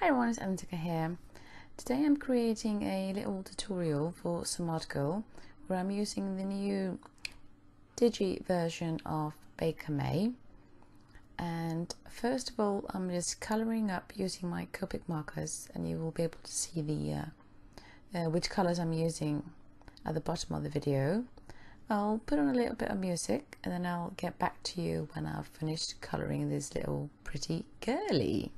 Hi everyone, it's Antika here. Today I'm creating a little tutorial for some article where I'm using the new digi version of Baker May. And first of all, I'm just colouring up using my Copic markers, and you will be able to see the which colours I'm using at the bottom of the video. I'll put on a little bit of music and then I'll get back to you when I've finished colouring this little pretty girly.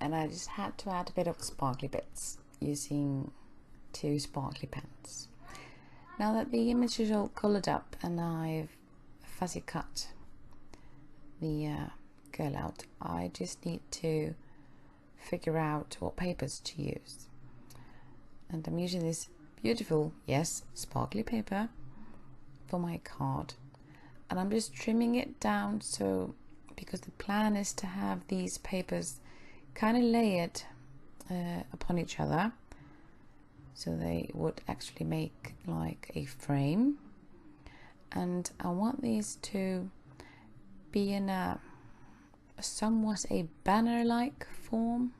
And I just had to add a bit of sparkly bits using 2 sparkly pens. Now that the image is all coloured up and I've fuzzy cut the girl out, I just need to figure out what papers to use. And I'm using this beautiful, yes, sparkly paper for my card. and I'm just trimming it down, so because the plan is to have these papers kind of layered upon each other, so they would actually make like a frame. And I want these to be in a somewhat a banner like form,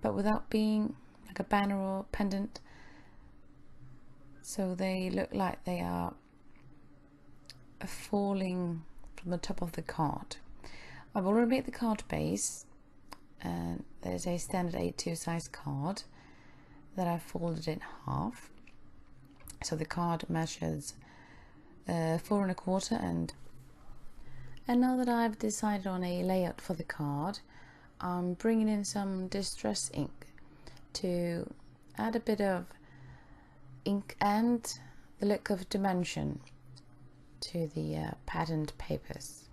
but without being like a banner or pendant, so they look like they are falling from the top of the card. I've already made the card base, and there's a standard A2 size card that I folded in half, so the card measures 4 1/4, and now that I've decided on a layout for the card, I'm bringing in some distress ink to add a bit of ink and the look of dimension to the patterned papers.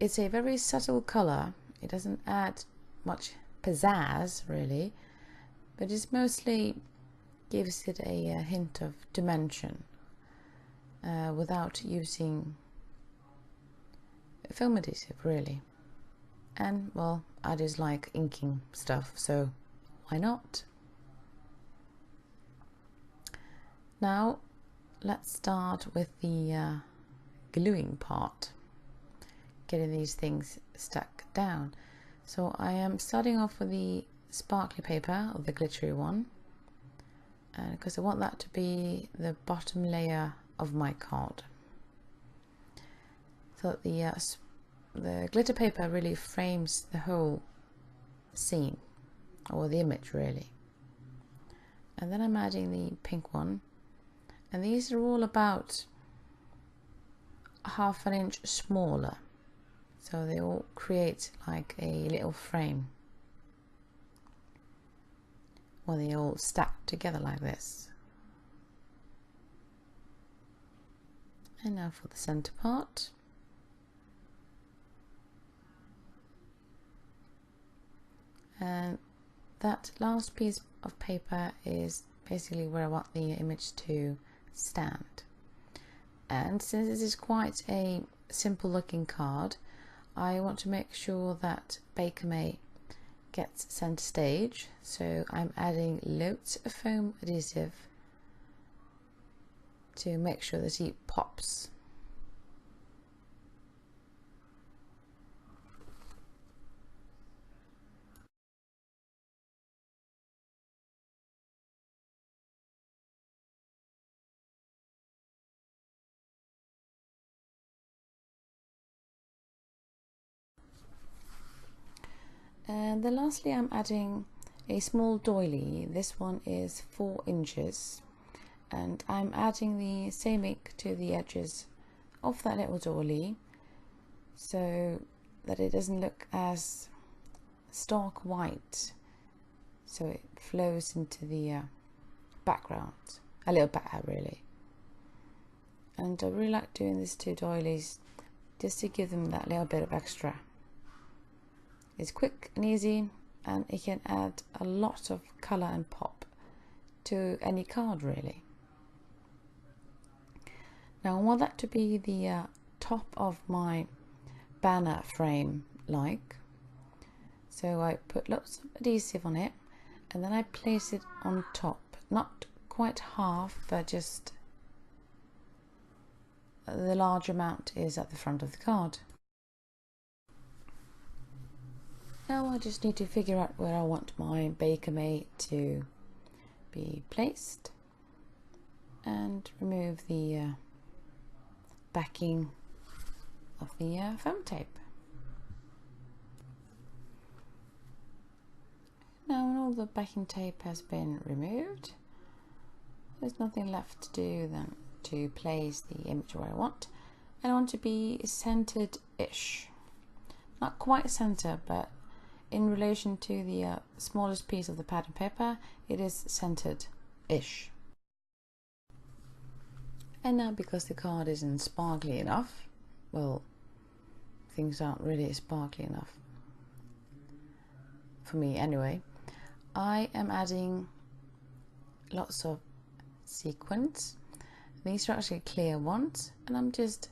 It's a very subtle color. It doesn't add much pizzazz really, but it mostly gives it a hint of dimension without using film adhesive really. And well, I just like inking stuff, so why not? Now let's start with the gluing part, getting these things stuck down. So I am starting off with the sparkly paper, or the glittery one, because I want that to be the bottom layer of my card, so that the glitter paper really frames the whole scene, or the image really. And then I'm adding the pink one, and these are all about 1/2 inch smaller, so they all create like a little frame, or they all stack together like this. And now for the center part. And that last piece of paper is basically where I want the image to stand. And since this is quite a simple looking card, I want to make sure that Baker May gets center stage, so I'm adding loads of foam adhesive to make sure that he pops. And then lastly, I'm adding a small doily. This one is 4 inches, and I'm adding the same ink to the edges of that little doily, so that it doesn't look as stark white, so it flows into the background a little better really. And I really like doing this to doilies just to give them that little bit of extra. It's quick and easy, and it can add a lot of colour and pop to any card really. Now I want that to be the top of my banner frame like, so I put lots of adhesive on it, and then I place it on top, not quite half, but just the large amount is at the front of the card. Now I just need to figure out where I want my Baker May to be placed, and remove the backing of the foam tape. Now when all the backing tape has been removed, there's nothing left to do than to place the image where I want. And I want to be centered-ish. Not quite center, but in relation to the smallest piece of the pattern paper, it is centered-ish. And now, because the card isn't sparkly enough, well, things aren't really sparkly enough for me anyway, I am adding lots of sequins. These are actually clear ones, and I'm just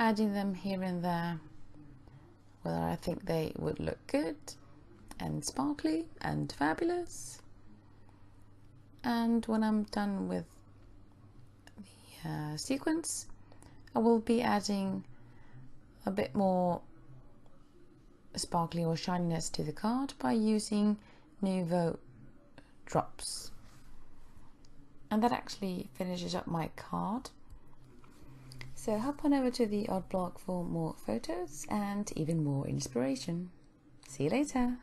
adding them here and there where I think they would look good and sparkly and fabulous. And when I'm done with the sequence, I will be adding a bit more sparkly or shininess to the card by using Nouveau drops. And that actually finishes up my card. So hop on over to the art blog for more photos and even more inspiration. See you later.